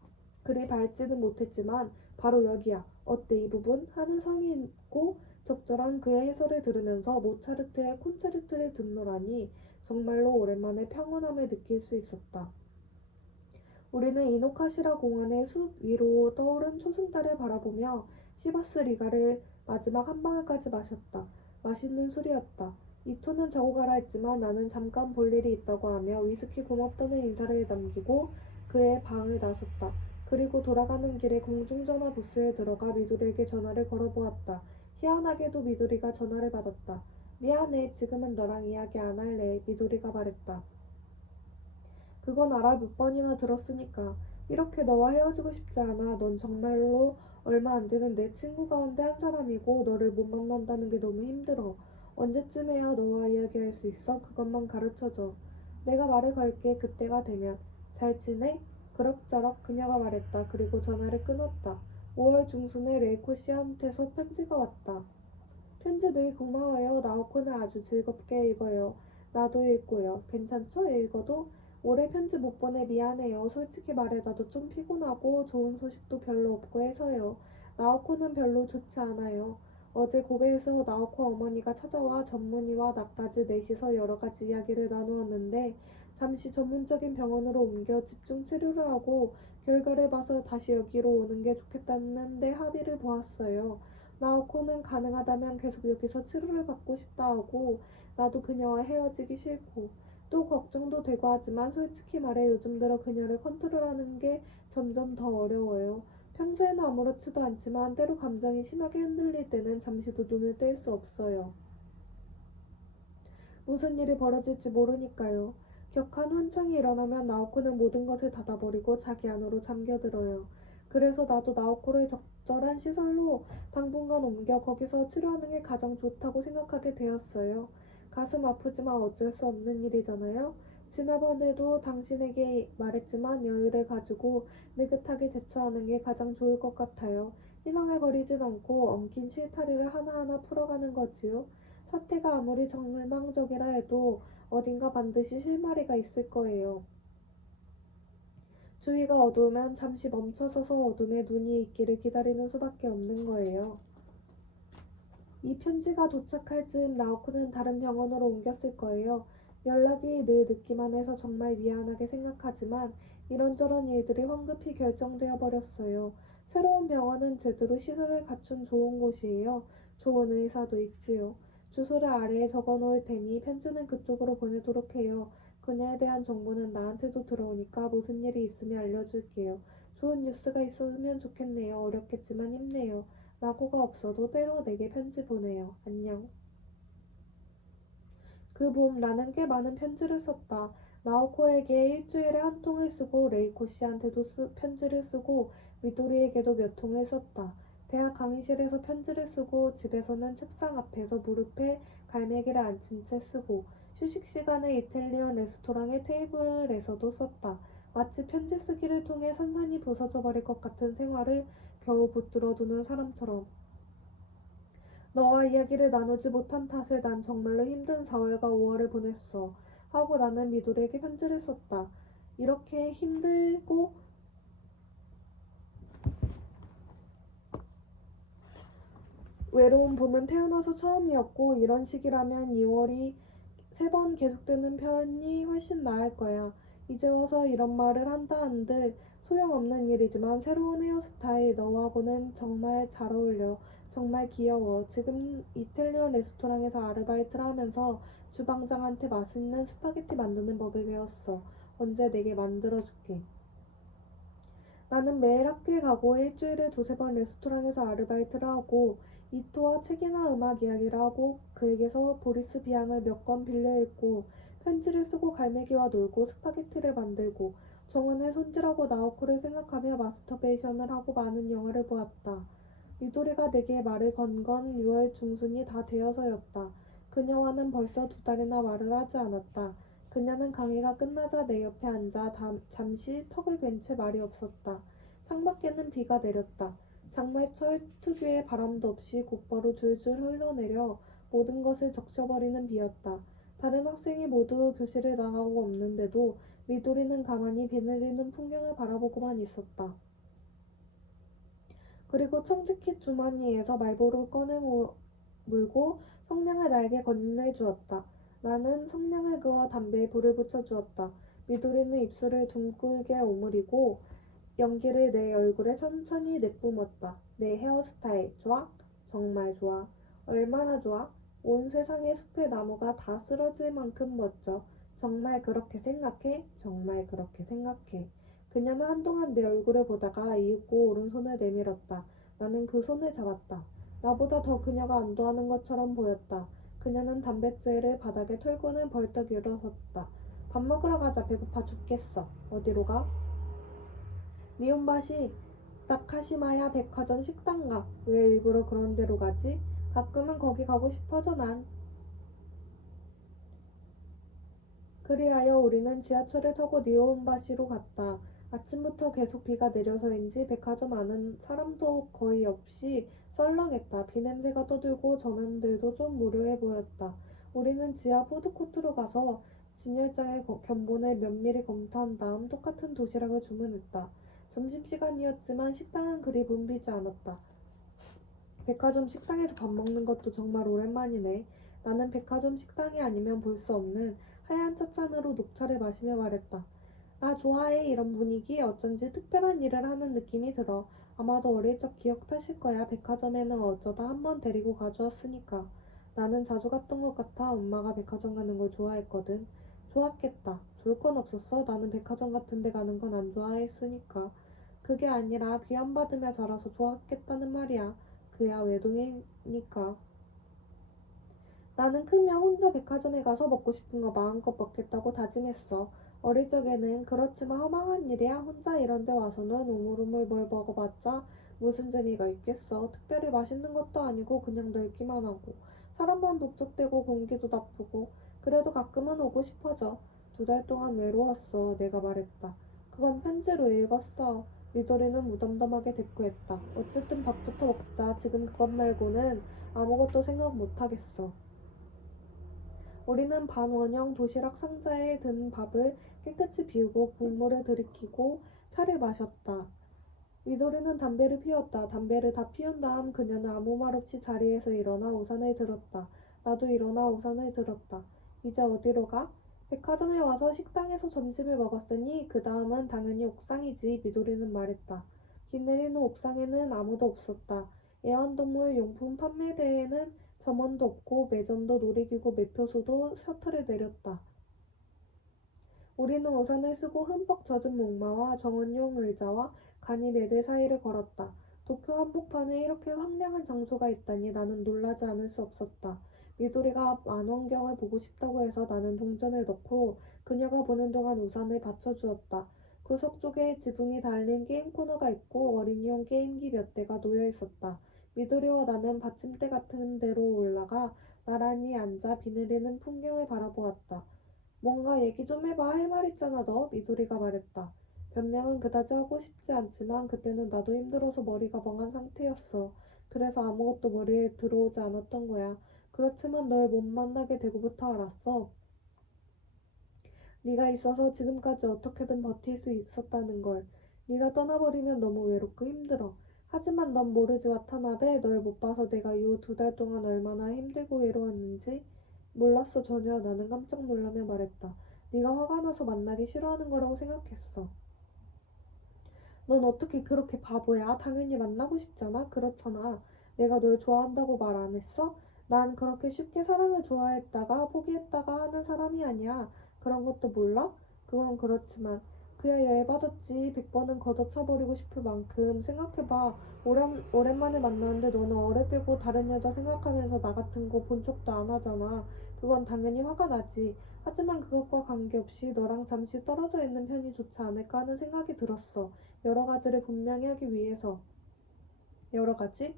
그리 밝지는 못했지만 바로 여기야. 어때 이 부분? 하는 성의 있고 적절한 그의 해설을 들으면서 모차르트의 콘체르트를 듣노라니 정말로 오랜만에 평온함을 느낄 수 있었다. 우리는 이노카시라 공원의 숲 위로 떠오른 초승달을 바라보며 시바스 리가를 마지막 한 방울까지 마셨다. 맛있는 술이었다. 이토는 자고 가라 했지만 나는 잠깐 볼 일이 있다고 하며 위스키 고맙다는 인사를 남기고 그의 방을 나섰다. 그리고 돌아가는 길에 공중전화 부스에 들어가 미도리에게 전화를 걸어보았다. 희한하게도 미도리가 전화를 받았다. 미안해. 지금은 너랑 이야기 안 할래. 미도리가 말했다. 그건 알아. 몇 번이나 들었으니까. 이렇게 너와 헤어지고 싶지 않아. 넌 정말로 얼마 안 되는 내 친구 가운데 한 사람이고 너를 못 만난다는 게 너무 힘들어. 언제쯤에야 너와 이야기할 수 있어? 그것만 가르쳐줘. 내가 말을 걸게. 그때가 되면. 잘 지내? 그럭저럭 그녀가 말했다. 그리고 전화를 끊었다. 5월 중순에 레이코 씨한테서 편지가 왔다. 편지 늘 고마워요. 나오코는 아주 즐겁게 읽어요. 나도 읽고요. 괜찮죠? 읽어도? 올해 편지 못 보내 미안해요. 솔직히 말해 나도 좀 피곤하고 좋은 소식도 별로 없고 해서요. 나오코는 별로 좋지 않아요. 어제 고베에서 나오코 어머니가 찾아와 전문의와 나까지 넷이서 여러 가지 이야기를 나누었는데 잠시 전문적인 병원으로 옮겨 집중 치료를 하고 결과를 봐서 다시 여기로 오는 게 좋겠다는데 합의를 보았어요. 나오코는 가능하다면 계속 여기서 치료를 받고 싶다 하고 나도 그녀와 헤어지기 싫고 또 걱정도 되고 하지만 솔직히 말해 요즘 들어 그녀를 컨트롤하는 게 점점 더 어려워요. 평소에는 아무렇지도 않지만 때로 감정이 심하게 흔들릴 때는 잠시도 눈을 뗄 수 없어요. 무슨 일이 벌어질지 모르니까요. 격한 환청이 일어나면 나오코는 모든 것을 닫아버리고 자기 안으로 잠겨들어요. 그래서 나도 나오코를 적절한 시설로 당분간 옮겨 거기서 치료하는 게 가장 좋다고 생각하게 되었어요. 가슴 아프지만 어쩔 수 없는 일이잖아요. 지난번에도 당신에게 말했지만 여유를 가지고 느긋하게 대처하는 게 가장 좋을 것 같아요. 희망을 버리진 않고 엉킨 실타래를 하나하나 풀어가는 거지요. 사태가 아무리 절망적이라 해도 어딘가 반드시 실마리가 있을 거예요. 주위가 어두우면 잠시 멈춰서서 어둠에 눈이 있기를 기다리는 수밖에 없는 거예요. 이 편지가 도착할 즈음 나오코는 다른 병원으로 옮겼을 거예요. 연락이 늘 늦기만 해서 정말 미안하게 생각하지만 이런저런 일들이 황급히 결정되어 버렸어요. 새로운 병원은 제대로 시설을 갖춘 좋은 곳이에요. 좋은 의사도 있지요. 주소를 아래에 적어 놓을 테니 편지는 그쪽으로 보내도록 해요. 그녀에 대한 정보는 나한테도 들어오니까 무슨 일이 있으면 알려줄게요. 좋은 뉴스가 있었으면 좋겠네요. 어렵겠지만 힘내요. 라고가 없어도 때로 내게 편지 보내요. 안녕. 그 봄 나는 꽤 많은 편지를 썼다. 나오코에게 일주일에 한 통을 쓰고 레이코 씨한테도 편지를 쓰고 미도리에게도 몇 통을 썼다. 대학 강의실에서 편지를 쓰고 집에서는 책상 앞에서 무릎에 갈매기를 앉힌 채 쓰고 휴식 시간에 이탈리안 레스토랑의 테이블에서도 썼다. 마치 편지 쓰기를 통해 산산이 부서져 버릴 것 같은 생활을 겨우 붙들어두는 사람처럼. 너와 이야기를 나누지 못한 탓에 난 정말로 힘든 4월과 5월을 보냈어. 하고 나는 미도리에게 편지를 썼다. 이렇게 힘들고 외로운 봄은 태어나서 처음이었고 이런 식이라면 2월이 3번 계속되는 편이 훨씬 나을 거야. 이제 와서 이런 말을 한다 한들 소용없는 일이지만 새로운 헤어스타일 너하고는 정말 잘 어울려. 정말 귀여워. 지금 이탈리안 레스토랑에서 아르바이트를 하면서 주방장한테 맛있는 스파게티 만드는 법을 배웠어. 언제 내게 만들어줄게. 나는 매일 학교에 가고 일주일에 두세 번 레스토랑에서 아르바이트를 하고 이토와 책이나 음악 이야기를 하고 그에게서 보리스 비앙을 몇 권 빌려 읽고 편지를 쓰고 갈매기와 놀고 스파게티를 만들고 정원을 손질하고 나우코를 생각하며 마스터베이션을 하고 많은 영화를 보았다. 미도리가 내게 말을 건 건 6월 중순이 다 되어서였다. 그녀와는 벌써 2달이나 말을 하지 않았다. 그녀는 강의가 끝나자 내 옆에 앉아 잠시 턱을 괜 채 말이 없었다. 창밖에는 비가 내렸다. 장마철 특유의 바람도 없이 곧바로 줄줄 흘러내려 모든 것을 적셔버리는 비였다. 다른 학생이 모두 교실에 나가고 없는데도 미도리는 가만히 비 내리는 풍경을 바라보고만 있었다. 그리고 청지킷 주머니에서 말보를 꺼내 물고 성냥을 나에게 건네주었다. 나는 성냥을 그어 담배에 불을 붙여주었다. 미도리는 입술을 둥글게 오므리고 연기를 내 얼굴에 천천히 내뿜었다. 내 헤어스타일 좋아? 정말 좋아. 얼마나 좋아? 온 세상의 숲의 나무가 다 쓰러질 만큼 멋져. 정말 그렇게 생각해? 정말 그렇게 생각해. 그녀는 한동안 내 얼굴을 보다가 이윽고 오른손을 내밀었다. 나는 그 손을 잡았다. 나보다 더 그녀가 안도하는 것처럼 보였다. 그녀는 담뱃재를 바닥에 털고는 벌떡 일어섰다. 밥 먹으러 가자. 배고파 죽겠어. 어디로 가? 니온바시 나카시마야 백화점 식당 가. 왜 일부러 그런 데로 가지? 가끔은 거기 가고 싶어져 난. 그리하여 우리는 지하철을 타고 니온바시로 갔다. 아침부터 계속 비가 내려서인지 백화점 안은 사람도 거의 없이 썰렁했다. 비 냄새가 떠들고 점원들도 좀 무료해 보였다. 우리는 지하 푸드코트로 가서 진열장의 견본을 면밀히 검토한 다음 똑같은 도시락을 주문했다. 점심시간이었지만 식당은 그리 붐비지 않았다. 백화점 식당에서 밥 먹는 것도 정말 오랜만이네. 나는 백화점 식당이 아니면 볼 수 없는 하얀 찻잔으로 녹차를 마시며 말했다. 나 좋아해. 이런 분위기. 어쩐지 특별한 일을 하는 느낌이 들어. 아마도 어릴 적 기억 탓일 거야. 백화점에는 어쩌다 한번 데리고 가주었으니까. 나는 자주 갔던 것 같아. 엄마가 백화점 가는 걸 좋아했거든. 좋았겠다. 좋을 건 없었어. 나는 백화점 같은 데 가는 건 안 좋아했으니까. 그게 아니라 귀환받으며 자라서 좋았겠다는 말이야. 그야 외동이니까. 나는 크면 혼자 백화점에 가서 먹고 싶은 거 마음껏 먹겠다고 다짐했어. 어릴 적에는 그렇지만 허망한 일이야. 혼자 이런 데 와서는 우물우물 뭘 먹어봤자 무슨 재미가 있겠어. 특별히 맛있는 것도 아니고 그냥 넓기만 하고 사람만 북적대고 공기도 나쁘고 그래도 가끔은 오고 싶어져. 2달 동안 외로웠어. 내가 말했다. 그건 편지로 읽었어. 미도리는 무덤덤하게 대꾸했다. 어쨌든 밥부터 먹자. 지금 그것 말고는 아무것도 생각 못하겠어. 우리는 반원형 도시락 상자에 든 밥을 깨끗이 비우고 국물을 들이키고 차를 마셨다. 미도리는 담배를 피웠다. 담배를 다 피운 다음 그녀는 아무 말 없이 자리에서 일어나 우산을 들었다. 나도 일어나 우산을 들었다. 이제 어디로 가? 백화점에 와서 식당에서 점심을 먹었으니 그 다음은 당연히 옥상이지. 미도리는 말했다. 비 내리는 옥상에는 아무도 없었다. 애완동물 용품 판매대에는 점원도 없고 매점도 놀이기구 매표소도 셔터를 내렸다. 우리는 우산을 쓰고 흠뻑 젖은 목마와 정원용 의자와 가니메드 사이를 걸었다. 도쿄 한복판에 이렇게 황량한 장소가 있다니 나는 놀라지 않을 수 없었다. 미도리가 만원경을 보고 싶다고 해서 나는 동전을 넣고 그녀가 보는 동안 우산을 받쳐주었다. 구석 쪽에 지붕이 달린 게임 코너가 있고 어린이용 게임기 몇 대가 놓여 있었다. 미도리와 나는 받침대 같은 데로 올라가 나란히 앉아 비 내리는 풍경을 바라보았다. 뭔가 얘기 좀 해봐. 할 말 있잖아 너. 미도리가 말했다. 변명은 그다지 하고 싶지 않지만 그때는 나도 힘들어서 머리가 멍한 상태였어. 그래서 아무것도 머리에 들어오지 않았던 거야. 그렇지만 널 못 만나게 되고부터 알았어. 네가 있어서 지금까지 어떻게든 버틸 수 있었다는 걸. 네가 떠나버리면 너무 외롭고 힘들어. 하지만 넌 모르지 와타나베. 널 못 봐서 내가 요 2달 동안 얼마나 힘들고 외로웠는지. 몰랐어 전혀. 나는 깜짝 놀라며 말했다. 네가 화가 나서 만나기 싫어하는 거라고 생각했어. 넌 어떻게 그렇게 바보야? 당연히 만나고 싶잖아. 그렇잖아. 내가 널 좋아한다고 말 안 했어? 난 그렇게 쉽게 사랑을 좋아했다가 포기했다가 하는 사람이 아니야. 그런 것도 몰라? 그건 그렇지만 그야 열받았지. 100번은 걷어차버리고 싶을 만큼. 생각해봐. 오랜만에 만났는데 너는 어를 빼고 다른 여자 생각하면서 나 같은 거 본 척도 안 하잖아. 그건 당연히 화가 나지. 하지만 그것과 관계없이 너랑 잠시 떨어져 있는 편이 좋지 않을까 하는 생각이 들었어. 여러 가지를 분명히 하기 위해서. 여러 가지?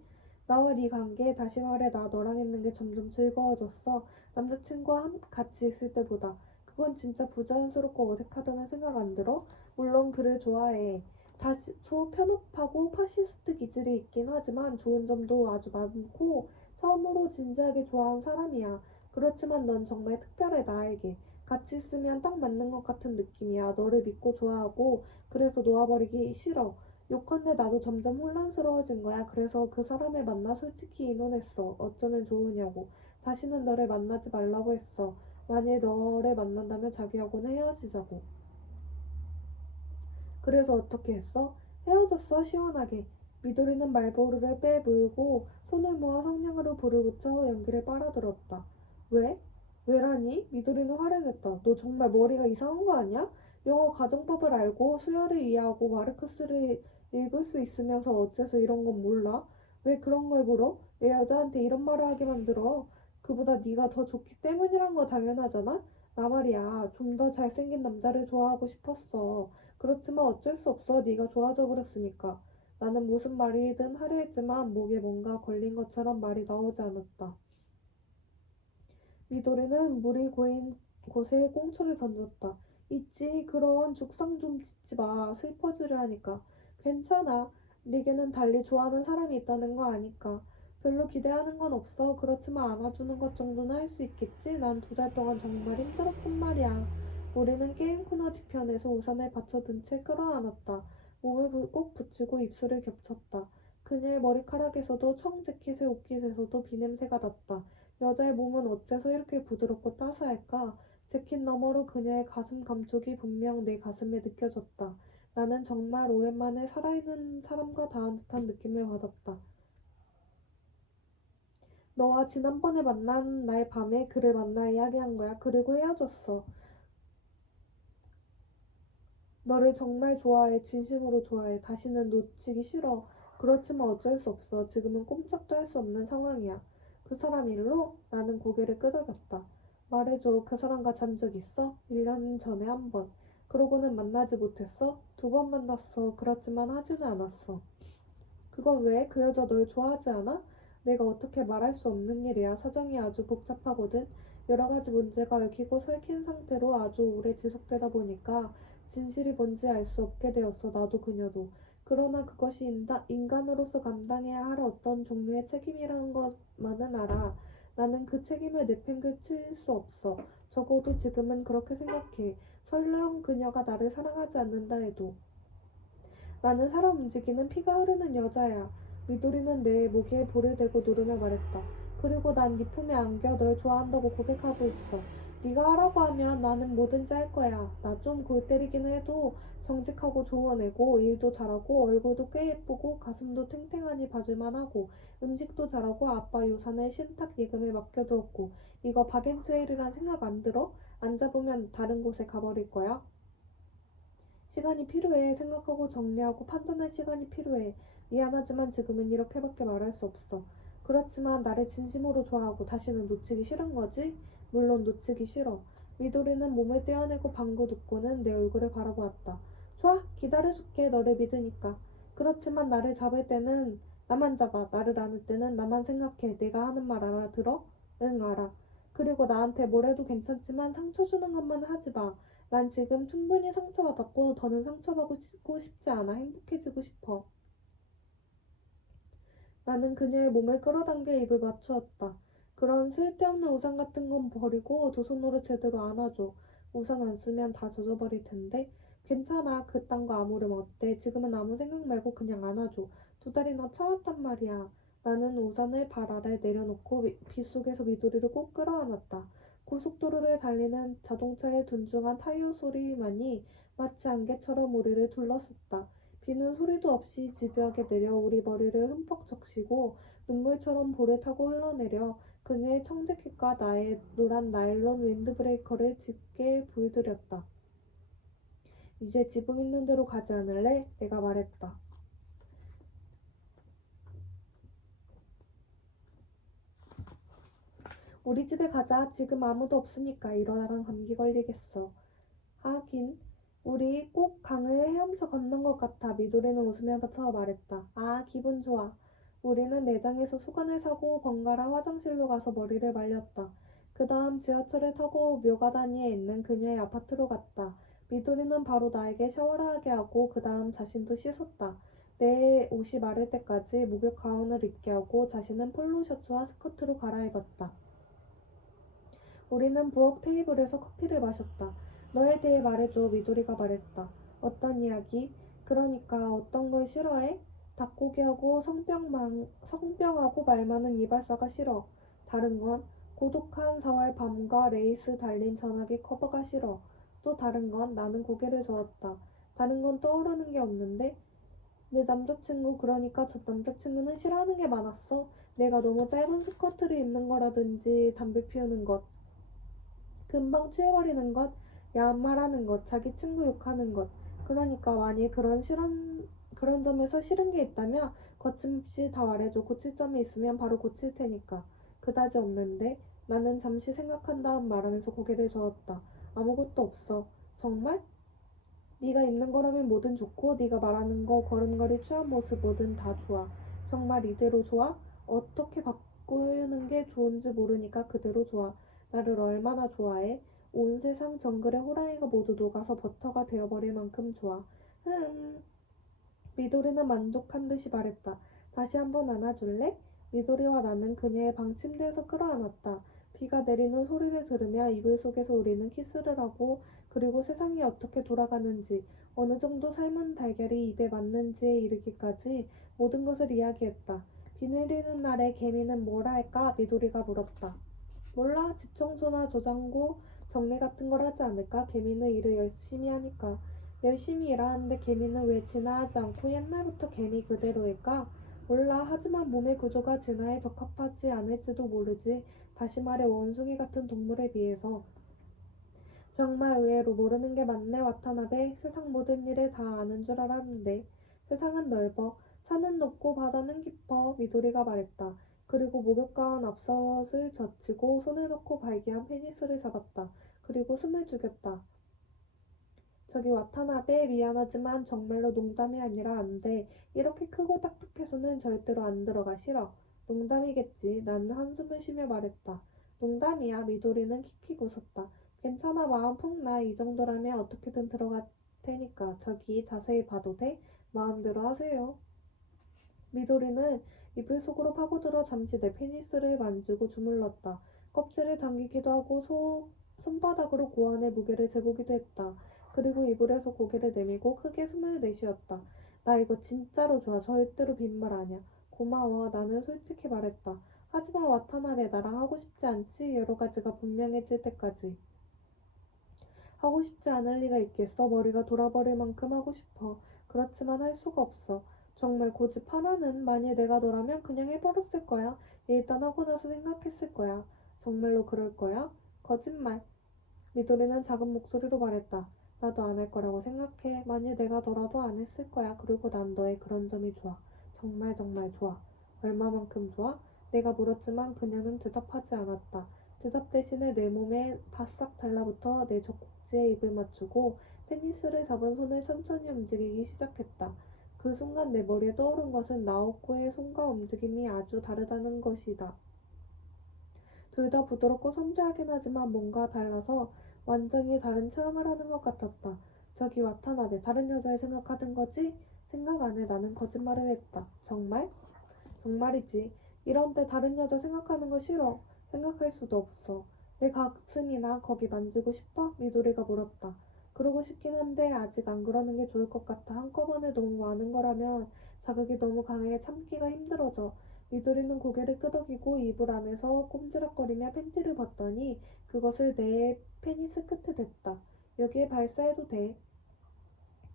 나와 네 관계, 다시 말해 나 너랑 있는 게 점점 즐거워졌어. 남자친구와 같이 있을 때보다. 그건 진짜 부자연스럽고 어색하다는 생각 안 들어? 물론 그를 좋아해. 다소 편협하고 파시스트 기질이 있긴 하지만 좋은 점도 아주 많고 처음으로 진지하게 좋아한 사람이야. 그렇지만 넌 정말 특별해 나에게. 같이 있으면 딱 맞는 것 같은 느낌이야. 너를 믿고 좋아하고 그래서 놓아버리기 싫어. 요컨대 나도 점점 혼란스러워진 거야. 그래서 그 사람을 만나 솔직히 의논했어. 어쩌면 좋으냐고. 다시는 너를 만나지 말라고 했어. 만일 너를 만난다면 자기하고는 헤어지자고. 그래서 어떻게 했어? 헤어졌어, 시원하게. 미도리는 말보루를 빼물고 손을 모아 성냥으로 불을 붙여 연기를 빨아들었다. 왜? 왜라니? 미도리는 화를 냈다. 너 정말 머리가 이상한 거 아니야? 영어 가정법을 알고 수열을 이해하고 마르크스를 읽을 수 있으면서 어째서 이런 건 몰라? 왜 그런 걸 물어? 왜 여자한테 이런 말을 하게 만들어? 그보다 네가 더 좋기 때문이란 거 당연하잖아? 나 말이야. 좀 더 잘생긴 남자를 좋아하고 싶었어. 그렇지만 어쩔 수 없어. 네가 좋아져 버렸으니까. 나는 무슨 말이든 하려 했지만 목에 뭔가 걸린 것처럼 말이 나오지 않았다. 미도리는 물이 고인 곳에 꽁초를 던졌다. 있지. 그런 죽상 좀 짓지 마. 슬퍼지려 하니까. 괜찮아. 네게는 달리 좋아하는 사람이 있다는 거 아니까. 별로 기대하는 건 없어. 그렇지만 안아주는 것 정도는 할 수 있겠지? 난 2달 동안 정말 힘들었단 말이야. 우리는 게임 코너 뒤편에서 우산을 받쳐든 채 끌어안았다. 몸을 꼭 붙이고 입술을 겹쳤다. 그녀의 머리카락에서도 청 재킷의 옷깃에서도 비냄새가 났다. 여자의 몸은 어째서 이렇게 부드럽고 따스할까? 재킷 너머로 그녀의 가슴 감촉이 분명 내 가슴에 느껴졌다. 나는 정말 오랜만에 살아있는 사람과 닿은 듯한 느낌을 받았다. 너와 지난번에 만난 날 밤에 그를 만나 이야기한 거야. 그리고 헤어졌어. 너를 정말 좋아해. 진심으로 좋아해. 다시는 놓치기 싫어. 그렇지만 어쩔 수 없어. 지금은 꼼짝도 할 수 없는 상황이야. 그 사람 일로? 나는 고개를 끄덕였다. 말해줘. 그 사람과 잔 적 있어? 1년 전에 한 번. 그러고는 만나지 못했어? 2번 만났어. 그렇지만 하지는 않았어. 그건 왜? 그 여자 널 좋아하지 않아? 내가 어떻게 말할 수 없는 일이야. 사정이 아주 복잡하거든. 여러 가지 문제가 얽히고 설킨 상태로 아주 오래 지속되다 보니까 진실이 뭔지 알 수 없게 되었어. 나도 그녀도. 그러나 그것이 인간으로서 감당해야 할 어떤 종류의 책임이라는 것만은 알아. 나는 그 책임을 내팽개칠 수 없어. 적어도 지금은 그렇게 생각해. 설령 그녀가 나를 사랑하지 않는다 해도. 나는 사람 움직이는 피가 흐르는 여자야. 미도리는 내 목에 볼을 대고 누르며 말했다. 그리고 난 네 품에 안겨 널 좋아한다고 고백하고 있어. 네가 하라고 하면 나는 뭐든지 할 거야. 나 좀 골 때리기는 해도 정직하고 좋은 애고 일도 잘하고 얼굴도 꽤 예쁘고 가슴도 탱탱하니 봐줄만 하고 음식도 잘하고 아빠 유산을 신탁 예금에 맡겨두었고 이거 박앤스웨일이란 생각 안 들어? 앉아보면 다른 곳에 가버릴 거야. 시간이 필요해. 생각하고 정리하고 판단할 시간이 필요해. 미안하지만 지금은 이렇게밖에 말할 수 없어. 그렇지만 나를 진심으로 좋아하고 다시는 놓치기 싫은 거지? 물론 놓치기 싫어. 미도리는 몸을 떼어내고 방구 듣고는 내 얼굴을 바라보았다. 좋아, 기다려줄게. 너를 믿으니까. 그렇지만 나를 잡을 때는 나만 잡아. 나를 안을 때는 나만 생각해. 내가 하는 말 알아들어? 응, 알아. 그리고 나한테 뭘 해도 괜찮지만 상처 주는 것만 하지 마. 난 지금 충분히 상처받았고 더는 상처받고 싶지 않아. 행복해지고 싶어. 나는 그녀의 몸을 끌어당겨 입을 맞추었다. 그런 쓸데없는 우산 같은 건 버리고 두 손으로 제대로 안아줘. 우산 안 쓰면 다 젖어버릴 텐데. 괜찮아. 그딴 거 아무렴 어때? 지금은 아무 생각 말고 그냥 안아줘. 두 달이나 참았단 말이야. 나는 우산을 발 아래 내려놓고 빗속에서 미도리를 꼭 끌어안았다. 고속도로를 달리는 자동차의 둔중한 타이어 소리만이 마치 안개처럼 우리를 둘러쌌다. 비는 소리도 없이 집요하게 내려 우리 머리를 흠뻑 적시고 눈물처럼 볼을 타고 흘러내려 그녀의 청자켓과 나의 노란 나일론 윈드브레이커를 짙게 불들였다. 이제 지붕 있는 데로 가지 않을래? 내가 말했다. 우리 집에 가자. 지금 아무도 없으니까 이러다간 감기 걸리겠어. 하긴 우리 꼭 강을 헤엄쳐 건넌 것 같아. 미도리는 웃으면서 말했다. 아, 기분 좋아. 우리는 매장에서 수건을 사고 번갈아 화장실로 가서 머리를 말렸다. 그 다음 지하철을 타고 묘가다니에 있는 그녀의 아파트로 갔다. 미도리는 바로 나에게 샤워를 하게 하고 그 다음 자신도 씻었다. 내 옷이 마를 때까지 목욕 가운을 입게 하고 자신은 폴로 셔츠와 스커트로 갈아입었다. 우리는 부엌 테이블에서 커피를 마셨다. 너에 대해 말해줘. 미도리가 말했다. 어떤 이야기? 그러니까 어떤 걸 싫어해? 닭고기하고 성병하고 말 많은 이발사가 싫어. 다른 건? 고독한 사월 밤과 레이스 달린 전화기 커버가 싫어. 또 다른 건? 나는 고개를 저었다. 다른 건 떠오르는 게 없는데? 내 남자친구 그러니까 저 남자친구는 싫어하는 게 많았어. 내가 너무 짧은 스커트를 입는 거라든지 담배 피우는 것. 금방 취해버리는 것, 야한 말하는 것, 자기 친구 욕하는 것. 그러니까 만일 그런 점에서 싫은 게 있다면 거침없이 다 말해줘. 고칠 점이 있으면 바로 고칠 테니까. 그다지 없는데 나는 잠시 생각한 다음 말하면서 고개를 저었다. 아무것도 없어. 정말? 네가 입는 거라면 뭐든 좋고 네가 말하는 거 걸음걸이 취한 모습 뭐든 다 좋아. 정말 이대로 좋아? 어떻게 바꾸는 게 좋은지 모르니까 그대로 좋아. 나를 얼마나 좋아해? 온 세상 정글의 호랑이가 모두 녹아서 버터가 되어버릴 만큼 좋아. 미도리는 만족한 듯이 말했다. 다시 한번 안아줄래? 미도리와 나는 그녀의 방 침대에서 끌어안았다. 비가 내리는 소리를 들으며 이불 속에서 우리는 키스를 하고 그리고 세상이 어떻게 돌아가는지 어느 정도 삶은 달걀이 입에 맞는지에 이르기까지 모든 것을 이야기했다. 비 내리는 날에 개미는 뭘 할까? 미도리가 물었다. 몰라. 집 청소나 저장고 정리 같은 걸 하지 않을까? 개미는 일을 열심히 하니까. 열심히 일하는데 개미는 왜 진화하지 않고 옛날부터 개미 그대로일까? 몰라. 하지만 몸의 구조가 진화에 적합하지 않을지도 모르지. 다시 말해 원숭이 같은 동물에 비해서. 정말 의외로 모르는 게 많네. 와타나베. 세상 모든 일을 다 아는 줄 알았는데. 세상은 넓어. 산은 높고 바다는 깊어. 미도리가 말했다. 그리고 목욕가운 앞서을 젖히고 손을 넣고 발기한 페니스를 잡았다. 그리고 숨을 죽였다. 저기 와타나베 미안하지만 정말로 농담이 아니라 안 돼. 이렇게 크고 딱딱해서는 절대로 안 들어가 싫어. 농담이겠지. 나는 한숨을 쉬며 말했다. 농담이야. 미도리는 킥킥 웃었다. 괜찮아. 마음 푹 나. 이 정도라면 어떻게든 들어갈 테니까. 저기 자세히 봐도 돼? 마음대로 하세요. 미도리는 이불 속으로 파고들어 잠시 내 페니스를 만지고 주물렀다. 껍질을 당기기도 하고 손바닥으로 고안의 무게를 재보기도 했다. 그리고 이불에서 고개를 내밀고 크게 숨을 내쉬었다. 나 이거 진짜로 좋아. 절대로 빈말 아니야. 고마워. 나는 솔직히 말했다. 하지만 와타나베 나랑 하고 싶지 않지? 여러 가지가 분명해질 때까지. 하고 싶지 않을 리가 있겠어. 머리가 돌아버릴 만큼 하고 싶어. 그렇지만 할 수가 없어. 정말 고집 하나는 만일 내가 너라면 그냥 해버렸을 거야. 일단 하고 나서 생각했을 거야. 정말로 그럴 거야? 거짓말. 미도리는 작은 목소리로 말했다. 나도 안 할 거라고 생각해. 만일 내가 너라도 안 했을 거야. 그리고 난 너의 그런 점이 좋아. 정말 정말 좋아. 얼마만큼 좋아? 내가 물었지만 그녀는 대답하지 않았다. 대답 대신에 내 몸에 바싹 달라붙어 내 젖꼭지에 입을 맞추고 테니스를 잡은 손을 천천히 움직이기 시작했다. 그 순간 내 머리에 떠오른 것은 나오코의 손과 움직임이 아주 다르다는 것이다. 둘 다 부드럽고 섬세하긴 하지만 뭔가 달라서 완전히 다른 체험을 하는 것 같았다. 저기 와타나베, 다른 여자를 생각하는 거지? 생각 안 해. 나는 거짓말을 했다. 정말? 정말이지. 이런데 다른 여자 생각하는 거 싫어. 생각할 수도 없어. 내 가슴이나 거기 만지고 싶어? 미도리가 물었다. 그러고 싶긴 한데 아직 안 그러는 게 좋을 것 같아. 한꺼번에 너무 많은 거라면 자극이 너무 강해 참기가 힘들어져. 미도리는 고개를 끄덕이고 이불 안에서 꼼지락거리며 팬티를 벗더니 그것을 내 페니스 끝에 댔다. 여기에 발사해도 돼.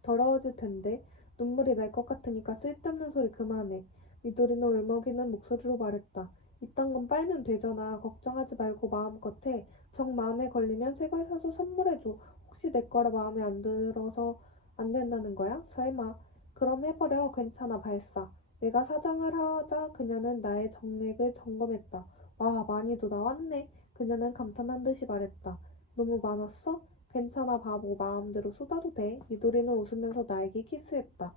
더러워질 텐데. 눈물이 날 것 같으니까 쓸데없는 소리 그만해. 미도리는 울먹이는 목소리로 말했다. 이딴 건 빨면 되잖아. 걱정하지 말고 마음껏 해. 정 마음에 걸리면 새 걸 사서 선물해줘. 혹시 내 거라 마음에 안 들어서 안 된다는 거야? 설마. 그럼 해버려. 괜찮아. 발사. 내가 사장을 하자 그녀는 나의 정맥을 점검했다. 와, 많이도 나왔네. 그녀는 감탄한 듯이 말했다. 너무 많았어? 괜찮아 바보 마음대로 쏟아도 돼. 미도리는 웃으면서 나에게 키스했다.